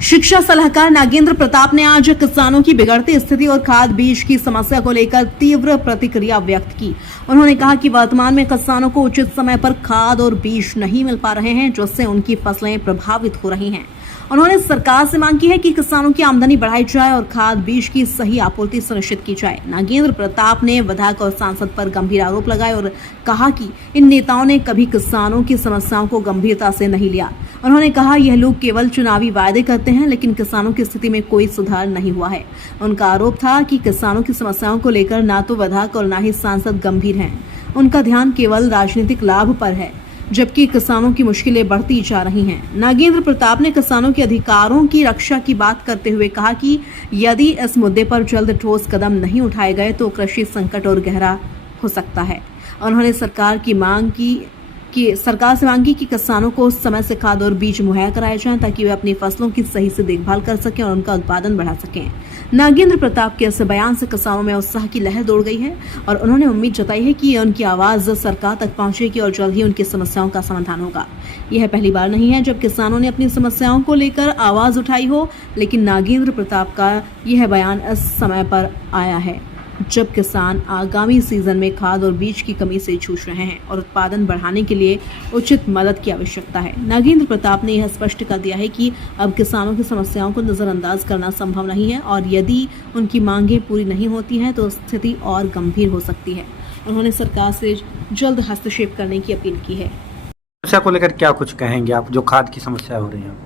शिक्षा सलाहकार नागेंद्र प्रताप ने आज किसानों की बिगड़ती स्थिति और खाद बीज की समस्या को लेकर तीव्र प्रतिक्रिया व्यक्त की। उन्होंने कहा कि वर्तमान में किसानों को उचित समय पर खाद और बीज नहीं मिल पा रहे हैं, जिससे उनकी फसलें प्रभावित हो रही हैं। उन्होंने सरकार से मांग की है कि किसानों की आमदनी बढ़ाई जाए और खाद बीज की सही आपूर्ति सुनिश्चित की जाए। नागेंद्र प्रताप ने विधायक और सांसद पर गंभीर आरोप लगाए और कहा कि इन नेताओं ने कभी किसानों की समस्याओं को गंभीरता से नहीं लिया। उन्होंने कहा यह लोग केवल चुनावी वायदे करते हैं, लेकिन किसानों की स्थिति में कोई सुधार नहीं हुआ है। उनका आरोप था कि किसानों की समस्याओं को लेकर ना तो विधायक और ना ही सांसद गंभीर हैं। उनका ध्यान केवल राजनीतिक लाभ पर है, जबकि किसानों की मुश्किलें बढ़ती जा रही हैं। नागेंद्र प्रताप ने किसानों के अधिकारों की रक्षा की बात करते हुए कहा कि यदि इस मुद्दे पर जल्द ठोस कदम नहीं उठाए गए तो कृषि संकट और गहरा हो सकता है। उन्होंने सरकार से मांग की कि किसानों को समय से खाद और बीज मुहैया कराए जाएं, ताकि वे अपनी फसलों की सही से देखभाल कर सकें और उनका उत्पादन बढ़ा सकें। नागेंद्र प्रताप के इस बयान से किसानों में उत्साह की लहर दौड़ गई है और उन्होंने उम्मीद जताई है कि उनकी आवाज सरकार तक पहुंचेगी और जल्द ही उनकी समस्याओं का समाधान होगा। यह पहली बार नहीं है जब किसानों ने अपनी समस्याओं को लेकर आवाज उठाई हो, लेकिन नागेंद्र प्रताप का यह बयान इस समय पर आया है जब किसान आगामी सीजन में खाद और बीज की कमी से जूझ रहे हैं और उत्पादन बढ़ाने के लिए उचित मदद की आवश्यकता है। नागेंद्र प्रताप ने यह स्पष्ट कर दिया है कि अब किसानों की समस्याओं को नजरअंदाज करना संभव नहीं है और यदि उनकी मांगें पूरी नहीं होती हैं तो स्थिति और गंभीर हो सकती है। उन्होंने सरकार से जल्द हस्तक्षेप करने की अपील की है। समस्या को लेकर क्या कुछ कहेंगे आप, जो खाद की समस्या हो रही है?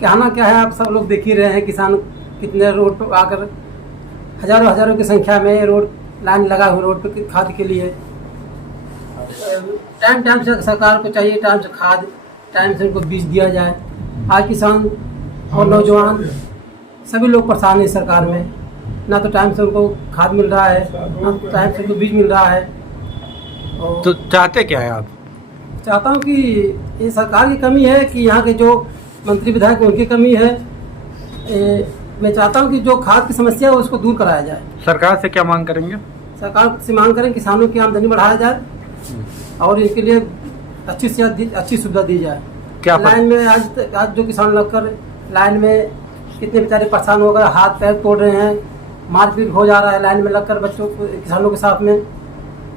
कहना क्या है, आप सब लोग देख ही रहे हैं किसान कितने रोड पर आकर हजारों की संख्या में रोड लाइन लगा हुआ रोड पे खाद के लिए। टाइम से सरकार को चाहिए टाइम से खाद, टाइम से उनको बीज दिया जाए। आज किसान और नौजवान सभी लोग परेशान हैं सरकार में, ना तो टाइम से उनको खाद मिल रहा है, ना तो टाइम से उनको बीज मिल रहा है। तो चाहते क्या है आप? चाहता हूँ कि ये सरकार की कमी है कि यहाँ के जो मंत्री विधायक उनकी कमी है। मैं चाहता हूँ कि जो खाद की समस्या है उसको दूर कराया जाए। सरकार से क्या मांग करेंगे? सरकार से मांग करें किसानों की आमदनी बढ़ाया जाए और इसके लिए अच्छी सुविधा दी जाए। क्या लाइन में आज जो किसान लगकर लाइन में कितने बेचारे परेशान हो गए, हाथ पैर तोड़ रहे हैं, मारपीट हो जा रहा है लाइन में लगकर बच्चों किसानों के साथ में।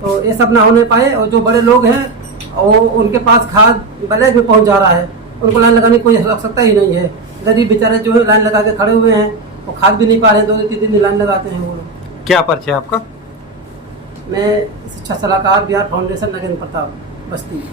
तो ये सब ना होने पाए और जो बड़े लोग हैं और उनके पास खाद ब्लैक में पहुँच जा रहा है, उनको लाइन लगाने की कोई आवश्यकता ही नहीं है। गरीब बेचारे जो है लाइन लगा के खड़े हुए हैं, वो खाद भी नहीं पा रहे, 2-3 दिन लाइन लगाते हैं वो लोग। क्या परिचय आपका? मैं शिक्षा सलाहकार बिहार फाउंडेशन नागेंद्र प्रताप बस्ती।